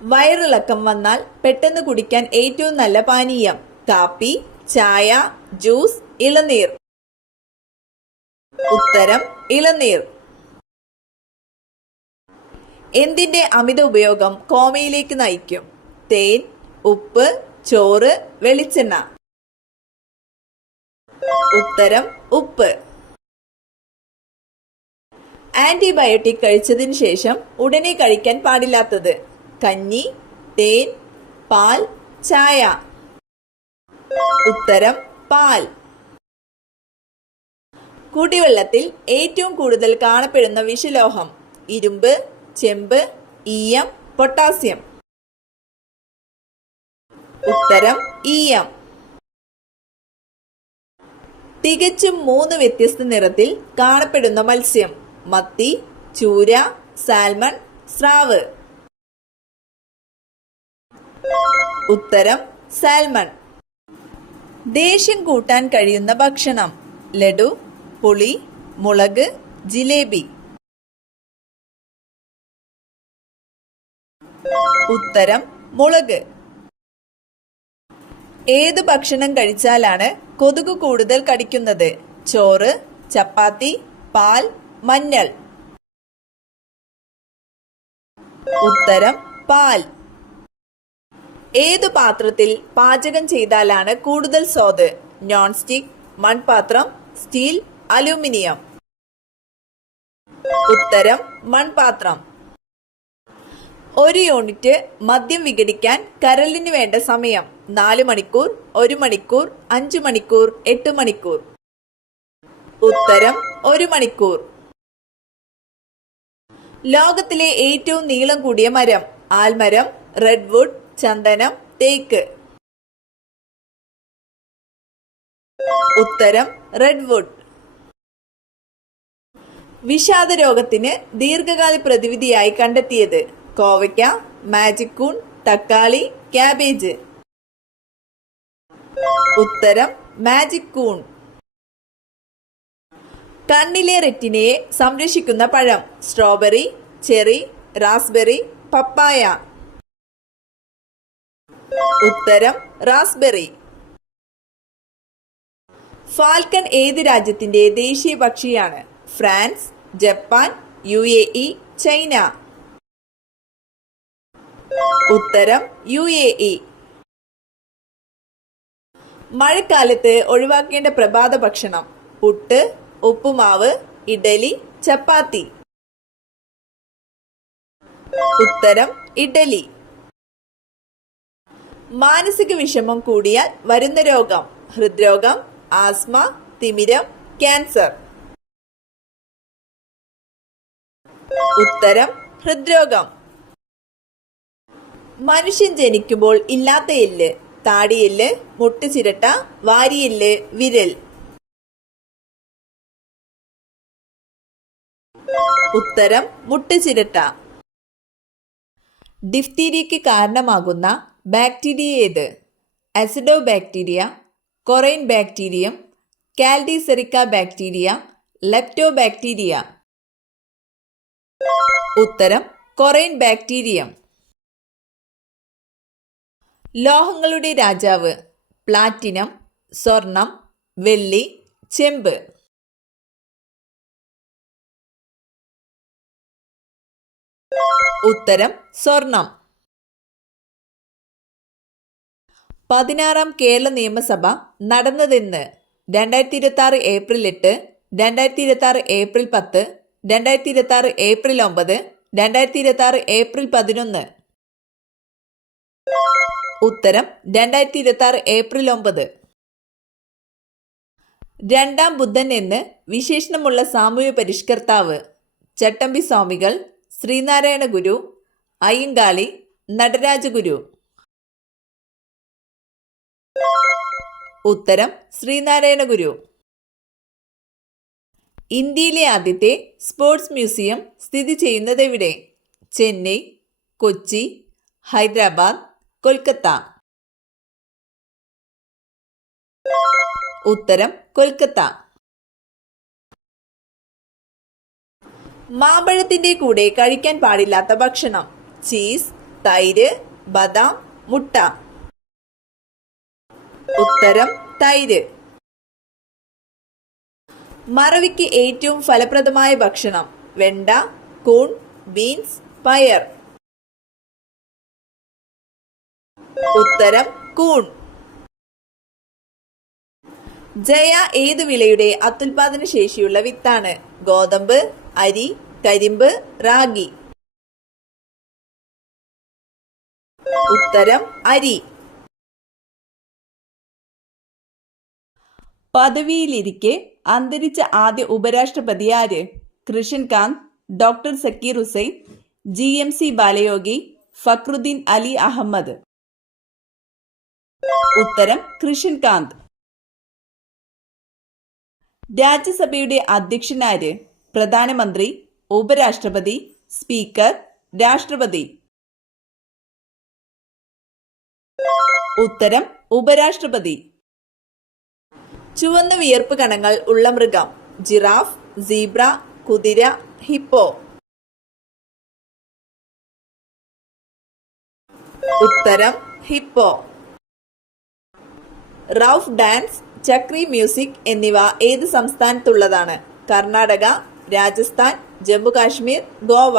വയറിളക്കം വന്നാൽ പെട്ടെന്ന് കുടിക്കാൻ ഏറ്റവും നല്ല പാനീയം: കാപ്പി, ചായ, ജ്യൂസ്, ഇളനീർ. ഉത്തരം ഇളനീർ. എന്തിന്റെ അമിത ഉപയോഗം കോമയിലേക്ക് നയിക്കും? തേൻ, ഉപ്പ്, ചോറ്, വെളിച്ചെണ്ണ. ഉത്തരം ഉപ്പ്. ആന്റിബയോട്ടിക് കഴിച്ചതിന് ശേഷം ഉടനെ കഴിക്കാൻ പാടില്ലാത്തത്: കഞ്ഞി, തേൻ, പാൽ, ചായ. ഉത്തരം പാൽ. കുടിവെള്ളത്തിൽ ഏറ്റവും കൂടുതൽ കാണപ്പെടുന്ന വിഷലോഹം: ഇരുമ്പ്, ചെമ്പ്, ഈയം, പൊട്ടാസ്യം. ഉത്തരം ഈയം. തികച്ചും 3 വ്യത്യസ്ത നിറത്തിൽ കാണപ്പെടുന്ന മത്സ്യം: മത്തി, ചൂര, സാൽമൺ, സ്രാവ്. ഉത്തരം സാൽമൺ. ദേഷ്യം കൂട്ടാൻ കഴിയുന്ന ഭക്ഷണം: ലഡു, പുളി, മുളക്, ജിലേബി. ഉത്തരം മുളക്. ഏത് ഭക്ഷണം കഴിച്ചാലാണ് കൊതുക് കൂടുതൽ കടിക്കുന്നത്? ചോറ്, ചപ്പാത്തി, പാൽ, മഞ്ഞൾ. ഉത്തരം പാൽ. ഏതു പാത്രത്തിൽ പാചകം ചെയ്താലാണ് കൂടുതൽ സ്വാദ്? നോൺ സ്റ്റിക്, മൺപാത്രം, സ്റ്റീൽ, അലൂമിനിയം. ഉത്തരം മൺപാത്രം. ഒരു യൂണിറ്റ് മദ്യം വിഘടിക്കാൻ കരളിന് വേണ്ട സമയം: 4 മണിക്കൂർ, 1 മണിക്കൂർ, 5 മണിക്കൂർ, 8 മണിക്കൂർ. ഉത്തരം 1 മണിക്കൂർ. ലോകത്തിലെ ഏറ്റവും നീളം കൂടിയ മരം: ആൽമരം, റെഡ്വുഡ്, ചന്ദനം, തേക്ക്. ഉത്തരം റെഡ്വുഡ്. വിഷാദ രോഗത്തിന് ദീർഘകാല പ്രതിവിധിയായി കണ്ടെത്തിയത്: കോവയ്ക്ക, മാജിക് കൂൺ, തക്കാളി, ക്യാബേജ്. ഉത്തരം മാജിക് കൂൺ. കണ്ണിലെ റെറ്റിനയെ സംരക്ഷിക്കുന്ന പഴം: സ്ട്രോബെറി, ചെറി, റാസ്ബെറി, പപ്പായ. ഉത്തരം റാസ്ബെറി. ഫാൽക്കൺ ഏത് രാജ്യത്തിന്റെ ദേശീയ പക്ഷിയാണ്? France, Japan, UAE, China. ഉത്തരം UAE. മഴക്കാലത്ത് ഒഴിവാക്കേണ്ട പ്രഭാത ഭക്ഷണം: പുട്ട്, ഉപ്പുമാവ്, ഇഡലി, ചപ്പാത്തി. ഉത്തരം ഇഡലി. മാനസിക വിഷമം കൂടിയാൽ വരുന്ന രോഗം: ഹൃദ്രോഗം, ആസ്മ, തിമിരം, ക്യാൻസർ. ഉത്തരം ഹൃദ്രോഗം. മനുഷ്യൻ ജനിക്കുമ്പോൾ ഇല്ലാത്ത എല്ല്: താടിയെല്ല്, മുട്ടുചിരട്ട, വാരിയെല്ല്, വിരൽ. ഉത്തരം മുട്ടുചിരട്ട. ഡിഫ്തീരിയയ്ക്ക് കാരണമാകുന്ന ബാക്ടീരിയ ഏത്? അസിഡോബാക്ടീരിയ, കൊറൈൻ ബാക്ടീരിയം, കാൽഡിസെറിക്ക ബാക്ടീരിയ, ലെപ്റ്റോബാക്ടീരിയ. ഉത്തരം കൊറൈൻ ബാക്ടീരിയം. ലോഹങ്ങളുടെ രാജാവ്: പ്ലാറ്റിനം, സ്വർണം, വെള്ളി, ചെമ്പ്. ഉത്തരം സ്വർണം. 16ാം കേരള നിയമസഭ നടന്നതെന്ന്? 2026 ഏപ്രിൽ 8, 2026 ഏപ്രിൽ 10, 2026 ഏപ്രിൽ 9, 2026 ഏപ്രിൽ 11. ഉത്തരം 2026 ഏപ്രിൽ 9. രണ്ടാം ബുദ്ധൻ എന്ന് വിശേഷണമുള്ള സാമൂഹ്യ പരിഷ്കർത്താവ്: ചട്ടമ്പി സ്വാമികൾ, ശ്രീനാരായണ ഗുരു, അയ്യങ്കാളി, നടരാജഗുരു. ഉത്തരം ശ്രീനാരായണ ഗുരു. ഇന്ത്യയിലെ ആദ്യത്തെ സ്പോർട്സ് മ്യൂസിയം സ്ഥിതി ചെയ്യുന്നത് എവിടെ? ചെന്നൈ, കൊച്ചി, ഹൈദരാബാദ്, കൊൽക്കത്ത. ഉത്തരം കൊൽക്കത്ത. മാമ്പഴത്തിന്റെ കൂടെ കഴിക്കാൻ പാടില്ലാത്ത ഭക്ഷണം: ചീസ്, തൈര്, ബദാം, മുട്ട. ഉത്തരം തൈര്. മറവിക്ക് ഏറ്റവും ഫലപ്രദമായ ഭക്ഷണം: വെണ്ട, കൂൺ, ബീൻസ്, പയർ. ഉത്തരം കൂൺ. ജയ ഏതു വിളയുടെ അത്യുൽപാദന ശേഷിയുള്ള വിത്താണ്? ഗോതമ്പ്, അരി, കരിമ്പ്, റാഗി. ഉത്തരം അരി. പദവിയിലിരിക്കെ അന്തരിച്ച ആദ്യ ഉപരാഷ്ട്രപതി ആര്? Krishnakant, doctor Zakir Hussain, GMC Balayogi, Fakhruddin Ali Ahmed. ഉത്തരം കൃഷ്ണകാന്ത്. രാജ്യസഭയുടെ അധ്യക്ഷനാര്? പ്രധാനമന്ത്രി, ഉപരാഷ്ട്രപതി, സ്പീക്കർ, രാഷ്ട്രപതി. ഉത്തരം ഉപരാഷ്ട്രപതി. ചുവന്ന വിയർപ്പ് കണങ്ങൾ ഉള്ള മൃഗം: ജിറാഫ്, സീബ്ര, കുതിര, ഹിപ്പോ. ഉത്തരം ഹിപ്പോ. റൌഫ് ഡാൻസ്, ചക്രി മ്യൂസിക് എന്നിവ ഏത് സംസ്ഥാനത്തുള്ളതാണ്? കർണാടക, രാജസ്ഥാൻ, ജമ്മു കാശ്മീർ, ഗോവ.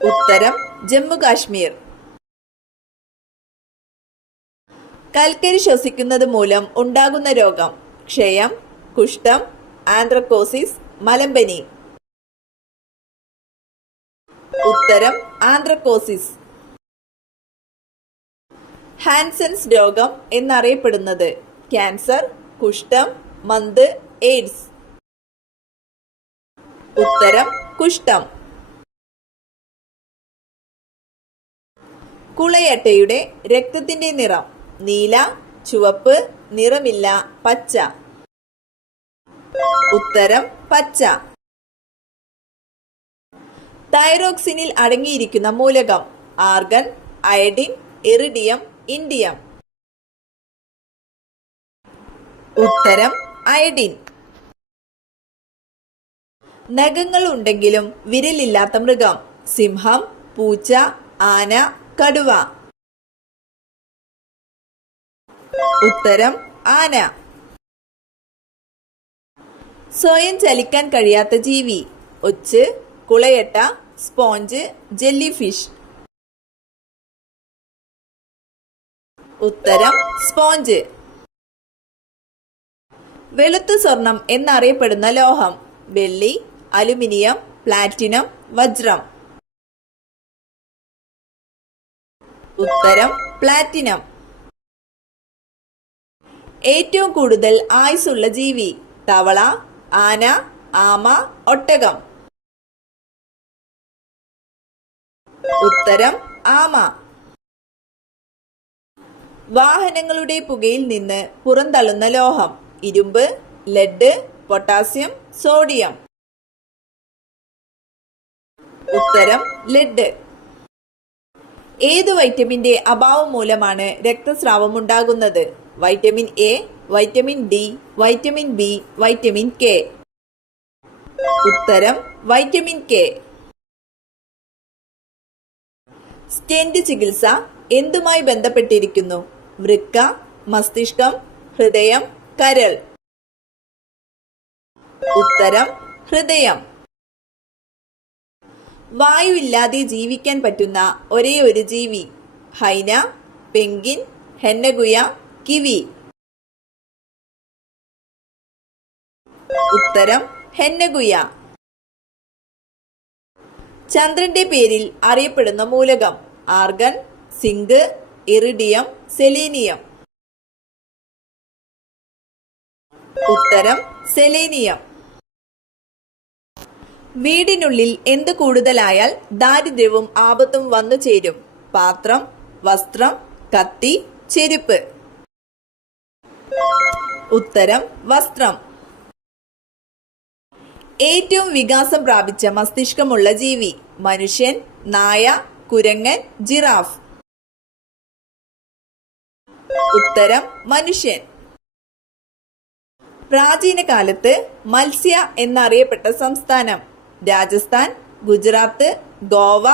ഉത്തരം ജമ്മു കാശ്മീർ. കൽക്കരി ശ്വസിക്കുന്നത് മൂലം ഉണ്ടാകുന്ന രോഗം: ക്ഷയം, കുഷ്ഠം, ആന്ത്രക്കോസിസ്, മലമ്പനി. ഉത്തരം ആന്ത്രക്കോസിസ്. ഹാൻസൻസ് രോഗം എന്നറിയപ്പെടുന്നത്: ക്യാൻസർ, കുഷ്ഠം, മന്ത്, എയ്ഡ്സ്. ഉത്തരം കുഷ്ഠം. കുളയട്ടയുടെ രക്തത്തിന്റെ നിറം: നീല, ചുവപ്പ്, നിറമില്ല, പച്ച. ഉത്തരം പച്ച. തൈറോക്സിനിൽ അടങ്ങിയിരിക്കുന്ന മൂലകം: ആർഗൺ, അയഡിൻ, ഇറിഡിയം, ഇൻഡിയം. ഉത്തരം അയഡിൻ. നഖങ്ങൾ ഉണ്ടെങ്കിലും വിരലില്ലാത്ത മൃഗം: സിംഹം, പൂച്ച, ആന, കടുവ. ഉത്തരം ആന. സ്വയം ചലിക്കാൻ കഴിയാത്ത ജീവി: ഒച്ച്, കുളയട്ട, സ്പോഞ്ച്, ജെല്ലിഫിഷ്. ഉത്തരം സ്പോഞ്ച്. വെളുത്ത സ്വർണം എന്നറിയപ്പെടുന്ന ലോഹം: വെള്ളി, അലുമിനിയം, പ്ലാറ്റിനം, വജ്രം. ഉത്തരം പ്ലാറ്റിനം. ഏറ്റവും കൂടുതൽ ആയുസ്സുള്ള ജീവി: തവള, ആന, ആമ, ഒട്ടകം. ഉത്തരം ആമ. വാഹനങ്ങളുടെ പുകയിൽ നിന്ന് പുറന്തള്ളുന്ന ലോഹം: ഇരുമ്പ്, ലെഡ്, പൊട്ടാസ്യം, സോഡിയം. ഉത്തരം ലെഡ്. ഏതു വൈറ്റമിന്റെ അഭാവം മൂലമാണ് രക്തസ്രാവം ഉണ്ടാകുന്നത്? Vitamin A, vitamin D, vitamin B, vitamin K. ഉത്തരം വൈറ്റമിൻ കെ. സ്റ്റെന്റ് ചികിത്സ എന്തുമായി ബന്ധപ്പെട്ടിരിക്കുന്നു? വൃക്ക, മസ്തിഷ്കം, ഹൃദയം, കരൾ. ഉത്തരം ഹൃദയം. വായുവില്ലാതെ ജീവിക്കാൻ പറ്റുന്ന ഒരേ ഒരു ജീവി: ഹൈന, പെൻഗ്വിൻ, ഹെന്നഗുയ, കിവി. ഉത്തരം ഹെന്നഗുയ. ചന്ദ്രന്റെ പേരിൽ അറിയപ്പെടുന്ന മൂലകം: ആർഗൺ, സിങ്ക്, ഇറിഡിയം, സെലീനിയം. ഉത്തരം സെലേനിയം. വീടിനുള്ളിൽ എന്ത് കൂടുതലായാൽ ദാരിദ്ര്യവും ആപത്തും വന്നു ചേരും? പാത്രം, വസ്ത്രം, കത്തി, ചെരുപ്പ്. ഉത്തരം വസ്ത്രം. ഏറ്റവും വികാസം പ്രാപിച്ച മസ്തിഷ്കമുള്ള ജീവി: മനുഷ്യൻ, നായ, കുരങ്ങൻ, ജിറാഫ്. ഉത്തരം മനുഷ്യൻ. പ്രാചീന കാലത്ത് മത്സ്യ എന്നറിയപ്പെട്ട സംസ്ഥാനം: രാജസ്ഥാൻ, ഗുജറാത്ത്, ഗോവ,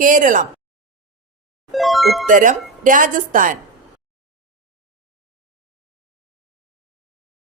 കേരളം. ഉത്തരം രാജസ്ഥാൻ.